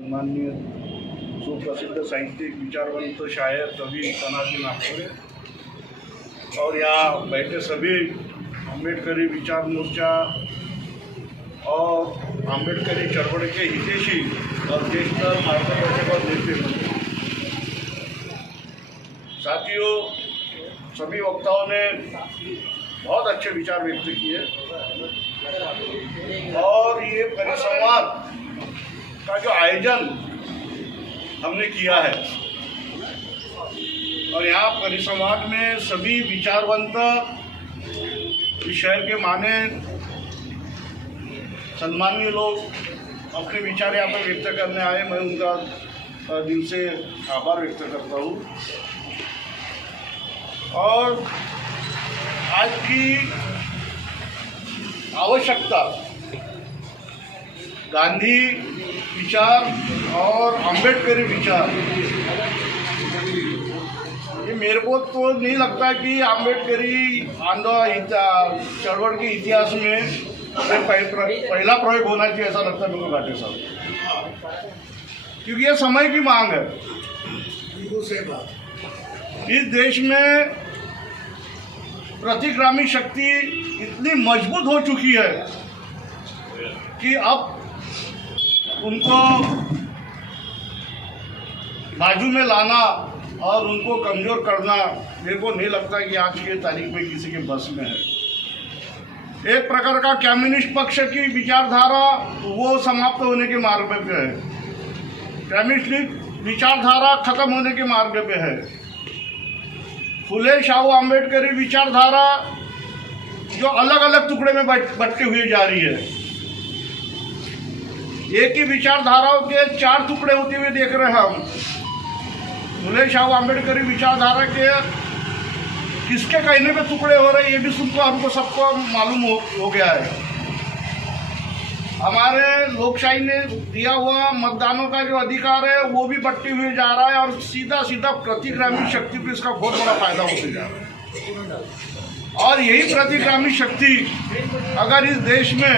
माननीय सुप्रसिद्ध साहित्यिक विचारवंत शायर कवि तानाजी नागपुरे और यहाँ बैठे सभी अम्बेडकरी विचार मोर्चा और अम्बेडकरी चळवळ के हितैषी और ज्येष्ठ मार्गदर्शक और नेते। साथियों, सभी वक्ताओं ने बहुत अच्छे विचार व्यक्त किए और ये परिसंवाद का जो आयोजन हमने किया है और यहाँ परिसंवाद में सभी विचारवंत इस शहर के माने सम्मानीय लोग अपने विचार यहाँ पर व्यक्त करने आए। मैं उनका दिल से आभार व्यक्त करता हूँ। और आज की आवश्यकता गांधी विचार और अम्बेडकरी विचार, ये मेरे को तो नहीं लगता कि अम्बेडकरी चळवळ के इतिहास में पहला प्रयोग होना चाहिए, ऐसा लगता है मेरे को घाटे साहब, क्योंकि ये समय की मांग है। इस देश में प्रतिगामी शक्ति इतनी मजबूत हो चुकी है कि अब उनको बाजू में लाना और उनको कमज़ोर करना मेरे को नहीं लगता कि आज की तारीख में किसी के बस में है। एक प्रकार का कम्युनिस्ट पक्ष की विचारधारा वो समाप्त होने के मार्ग पे है, कम्युनिस्ट विचारधारा खत्म होने के मार्ग पे है। फुले शाहू अम्बेडकरी विचारधारा जो अलग अलग टुकड़े में बंटती हुई जा रही है, एक ही विचारधाराओं के 4 टुकड़े होते हुए देख रहे हैं हम। फुले शाहू अम्बेडकरी विचारधारा के किसके कहने पे टुकड़े हो रहे हैं ये भी सुनकर हमको सबको मालूम हो गया है। हमारे लोकशाही ने दिया हुआ मतदानों का जो अधिकार है वो भी बढ़ती हुई जा रहा है और सीधा सीधा प्रतिगामी शक्ति को इसका बहुत बड़ा फायदा होते जा रहा है। और यही प्रतिगामी शक्ति अगर इस देश में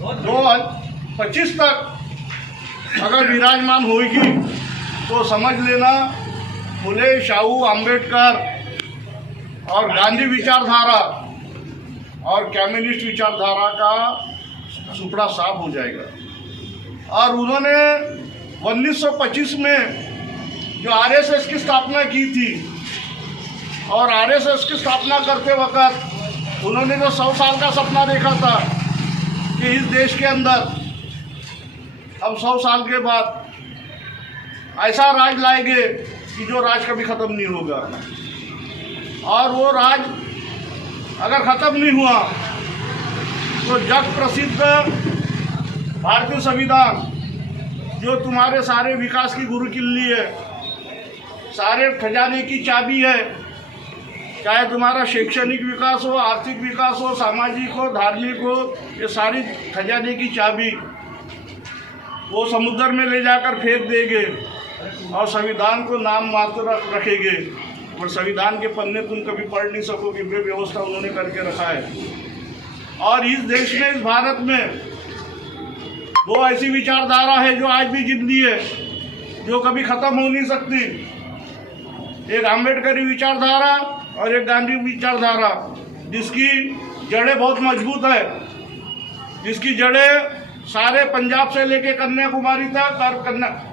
2025 तक अगर विराजमान होगी तो समझ लेना फुले शाहू अम्बेडकर और गांधी विचारधारा और कम्युनिस्ट विचारधारा का सुपड़ा साफ हो जाएगा। और उन्होंने 1925 में जो आरएसएस की स्थापना की थी और आरएसएस की स्थापना करते वक्त उन्होंने जो 100 साल का सपना देखा था कि इस देश के अंदर अब 100 साल के बाद ऐसा राज लाएंगे कि जो राज कभी ख़त्म नहीं होगा। और वो राज अगर ख़त्म नहीं हुआ तो जग प्रसिद्ध भारतीय संविधान जो तुम्हारे सारे विकास की गुरु किल्ली है, सारे खजाने की चाबी है, चाहे तुम्हारा शैक्षणिक विकास हो, आर्थिक विकास हो, सामाजिक हो, धार्मिक हो, ये सारी खजाने की चाबी वो समुद्र में ले जाकर फेंक देंगे और संविधान को नाम मात्र रखेंगे और संविधान के पन्ने तुम कभी पढ़ नहीं सकोगे। वे व्यवस्था उन्होंने करके रखा है। और इस देश में, इस भारत में 2 ऐसी विचारधारा है जो आज भी जिंदी है, जो कभी ख़त्म हो नहीं सकती। एक अम्बेडकरी विचारधारा और एक गांधी विचारधारा, जिसकी जड़ें बहुत मजबूत है, जिसकी जड़ें सारे पंजाब से लेके कन्याकुमारी तक और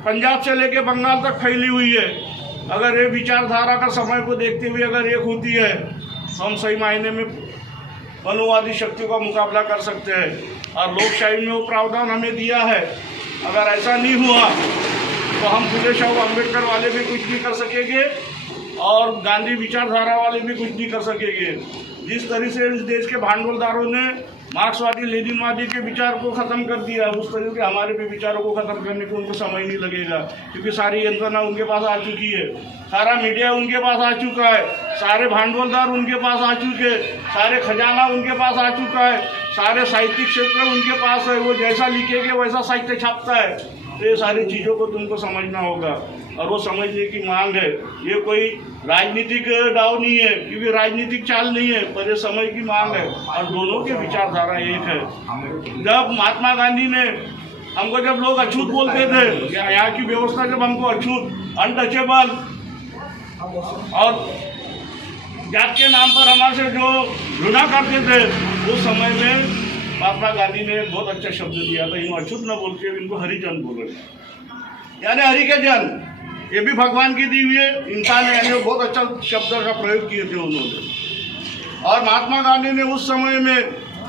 पंजाब से लेके बंगाल तक फैली हुई है। अगर ये विचारधारा का समय को देखते हुए अगर एक होती है तो हम सही मायने में अनुवादी शक्तियों का मुकाबला कर सकते हैं। और लोकशाही में वो प्रावधान हमें दिया है। अगर ऐसा नहीं हुआ तो हम फुले शाहू अम्बेडकर वाले भी कुछ नहीं कर सकेंगे और गांधी विचारधारा वाले भी कुछ नहीं कर सकेंगे। जिस तरह से इस देश के भांडवलदारों ने मार्क्सवादी लेनिनवादी के विचार को ख़त्म कर दिया, उस तरह के हमारे भी विचारों को ख़त्म करने को उनको समय नहीं लगेगा, क्योंकि सारी यंत्रणा उनके पास आ चुकी है, सारा मीडिया उनके पास आ चुका है, सारे भांडवलदार उनके पास आ चुके, सारे खजाना उनके पास आ चुका है, सारे साहित्यिक क्षेत्र उनके पास है। वो जैसा लिखेंगे वैसा साहित्य छापता है। तो ये सारी चीज़ों को तुमको समझना होगा और वो समझने की मांग है। ये कोई राजनीतिक डाव नहीं है, क्योंकि राजनीतिक चाल नहीं है, पर ये समय की मांग है और दोनों के विचारधारा एक है। जब महात्मा गांधी ने हमको जब लोग अछूत बोलते थे, यहाँ की व्यवस्था जब हमको अछूत, अनटचेबल और जात के नाम पर हमारे से जो घृणा करते थे, उस समय में महात्मा गांधी ने बहुत अच्छा शब्द दिया था, इनको अछूत न बोल के इनको हरिजन बोलो, यानी हरि के जन, ये भी भगवान की दी हुई इंसान है, यानी बहुत अच्छा शब्द का प्रयोग किए थे उन्होंने। और महात्मा गांधी ने उस समय में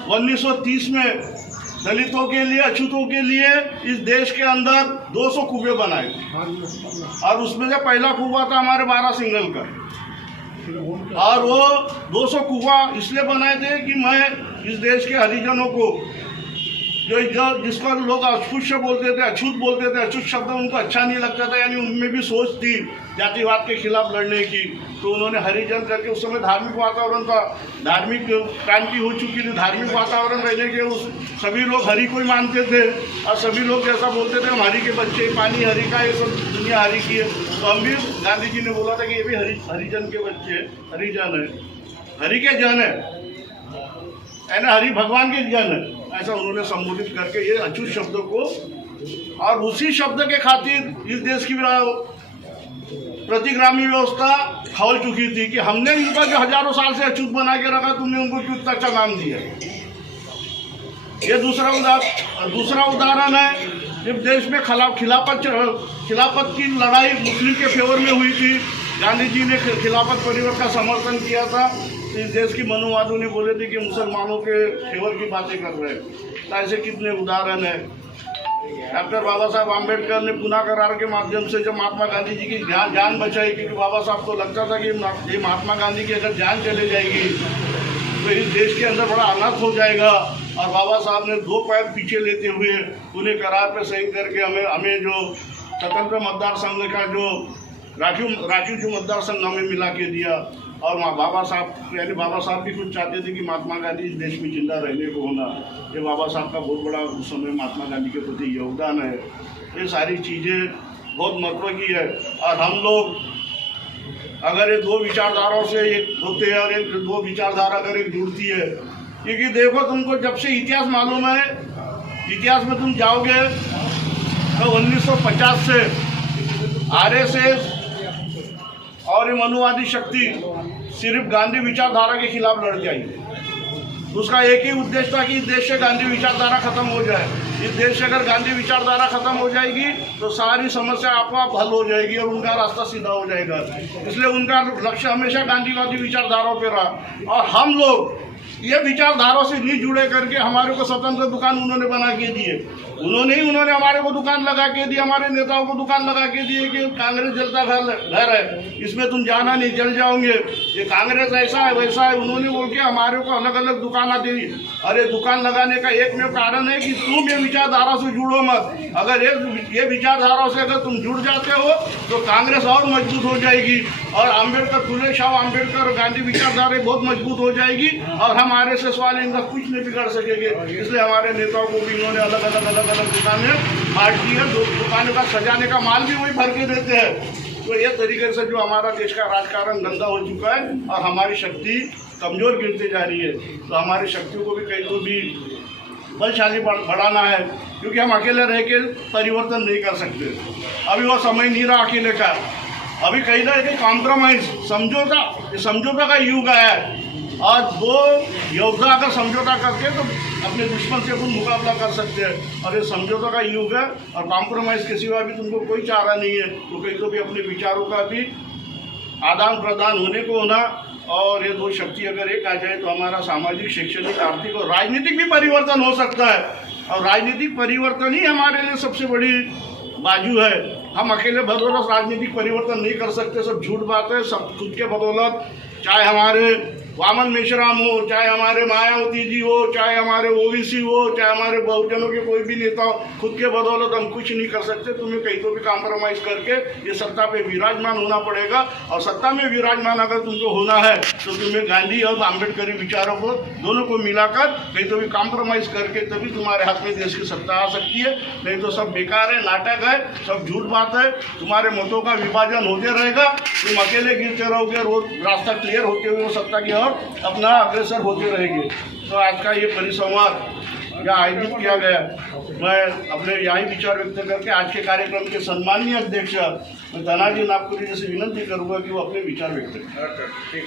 1930 में दलितों के लिए, अछूतों के लिए इस देश के अंदर 200 कुएं बनाए थे, और उसमें से पहला कुआं था हमारे 12 सिंगल का, और वो 200 कुआं इसलिए बनाए थे कि मैं इस देश के हरिजनों को जो जिसको लोग अस्पृश्य बोलते थे, अछूत बोलते थे, अछूत शब्द उनको अच्छा नहीं लगता था, यानी उनमें भी सोच थी जातिवाद के खिलाफ लड़ने की, तो उन्होंने हरिजन करके, उस समय धार्मिक वातावरण था, धार्मिक क्रांति हो चुकी थी, धार्मिक वातावरण रहने के उस सभी लोग हरि को ही मानते थे, और सभी लोग ऐसा बोलते थे हम हरि के बच्चे, पानी हरि का, ये सब दुनिया हरि की है। तो हम भी, गांधी जी ने बोला था कि ये भी हरिजन के बच्चे, हरिजन है, हरि के जन है, यानी हरि भगवान के जन है, ऐसा उन्होंने संबोधित करके ये अछूत शब्दों को, और उसी शब्द के खातिर इस देश की प्रतिग्रामी व्यवस्था खौल चुकी थी कि हमने इनका जो हजारों साल से अछूत बना के रखा, तुमने उनको क्यों इतना अच्छा नाम दिया। ये दूसरा उदाहरण है, जब देश में खिलाफत की लड़ाई मुस्लिम के फेवर में हुई थी, गांधी जी ने खिलाफत परिवर्तन का समर्थन किया था, इस देश की मनुवादियों ने बोले थे कि मुसलमानों के फेवर की बातें कर रहे हैं। तो ऐसे कितने उदाहरण है। डॉक्टर बाबा साहब आम्बेडकर ने पुनः करार के माध्यम से जब महात्मा गांधी जी की जान बचाई, क्योंकि बाबा साहब को लगता था कि ये महात्मा गांधी की अगर जान चले जाएगी तो इस देश के अंदर बड़ा अनर्थ हो जाएगा, और बाबा साहब ने 2 पैर पीछे लेते हुए उन्हें करार पर सही करके हमें जो स्वतंत्र मतदार संघ का जो राखीव जो मतदार संघ हमें मिला के दिया। और बाबा साहब, यानी बाबा साहब भी कुछ चाहते थे कि महात्मा गांधी इस देश में जिंदा रहने को होना, ये बाबा साहब का बहुत बड़ा उस समय महात्मा गांधी के प्रति योगदान है। ये सारी चीज़ें बहुत महत्व की है, और हम लोग अगर ये 2 विचारधाराओं से एक होते हैं, और एक 2 विचारधारा अगर एक जुड़ती है, क्योंकि देखो तुमको जब से इतिहास मालूम है, इतिहास में तुम जाओगे तो 1950 से RSS और ये मनुवादी शक्ति सिर्फ गांधी विचारधारा के खिलाफ लड़ आई। उसका एक ही उद्देश्य था कि इस देश से गांधी विचारधारा खत्म हो जाए। इस देश से अगर गांधी विचारधारा खत्म हो जाएगी तो सारी समस्या आपको हल हो जाएगी और उनका रास्ता सीधा हो जाएगा। इसलिए उनका लक्ष्य हमेशा गांधीवादी विचारधाराओं पर रहा, और हम लोग ये विचारधाराओं से नहीं जुड़े करके हमारे को स्वतंत्र दुकान उन्होंने बना के दिए। उन्होंने हमारे को दुकान लगा के दी, हमारे नेताओं को दुकान लगा के दिए कि कांग्रेस जलता घर है, इसमें तुम जाना नहीं, जल जाओगे, ये कांग्रेस ऐसा है वैसा है। उन्होंने बोल के हमारे को अलग अलग दुकान दे दी। अरे दुकान लगाने का एकमेव कारण है कि तुम ये विचारधारा से जुड़ो मत। अगर ये विचारधारा से अगर तुम जुड़ जाते हो तो कांग्रेस और मजबूत हो जाएगी, और अम्बेडकर, फुले शाह अम्बेडकर और गांधी विचारधारा बहुत मजबूत हो जाएगी, और हम RSS वाले इनका कुछ नहीं बिगाड़ सकेंगे। इसलिए हमारे नेताओं को भी इन्होंने अलग अलग दुकानें बांटी है, दुकानों का सजाने का माल भी वही भर के देते हैं। तो ये तरीके से जो हमारा देश का राजकारण गंदा हो चुका है और हमारी शक्ति कमजोर गिरती जा रही है, तो हमारी शक्तियों को भी कहीं तो भी बलशाली बढ़ाना है, क्योंकि हम अकेले रह के परिवर्तन नहीं कर सकते। अभी वो समय नहीं रहा अकेले का, अभी कहीं ना कहीं कॉम्प्रोमाइज, समझौता का युग है। और 2 योद्धा अगर समझौता करके तो अपने दुश्मन से खुद मुकाबला कर सकते हैं, और ये समझौता का युग है, और कॉम्प्रोमाइज़ के सिवा भी तुमको कोई चारा नहीं है। तो कहीं तो भी अपने विचारों का भी आदान प्रदान होने को होना, और ये 2 शक्ति अगर एक आ जाए तो हमारा सामाजिक, शैक्षणिक, आर्थिक और राजनीतिक भी परिवर्तन हो सकता है। और राजनीतिक परिवर्तन ही हमारे लिए सबसे बड़ी बाजू है। हम अकेले बदौलत राजनीतिक परिवर्तन नहीं कर सकते, सब झूठ बात है। सब खुद के बदौलत, चाहे हमारे वामन मेश्राम हो, चाहे हमारे मायावती जी हो, चाहे हमारे OBC हो, चाहे हमारे बहुजनों के कोई भी नेता हो, खुद के बदौलत हम कुछ नहीं कर सकते। तुम्हें कहीं तो भी कॉम्प्रोमाइज़ करके ये सत्ता पे विराजमान होना पड़ेगा, और सत्ता में विराजमान अगर तुमको होना है तो तुम्हें गांधी और अम्बेडकरी विचारों को दोनों को मिलाकर कहीं तो भी कॉम्प्रोमाइज़ करके तभी तुम्हारे हाथ में देश की सत्ता आ सकती है। नहीं तो सब बेकार है, नाटक है, सब झूठ बात है। तुम्हारे मतों का विभाजन होते रहेगा, तुम अकेले गिरते रहोगे, रोज रास्ता क्लियर होते हुए वो सत्ता की और अपना अग्रसर होते रहेंगे। तो आज का ये परिसंवाद यहाँ आयोजित किया गया। मैं अपने यही विचार व्यक्त करके आज के कार्यक्रम के सम्माननीय अध्यक्ष धनाजी नागपुरी जी से विनंती करूँगा कि वो अपने विचार व्यक्त करें।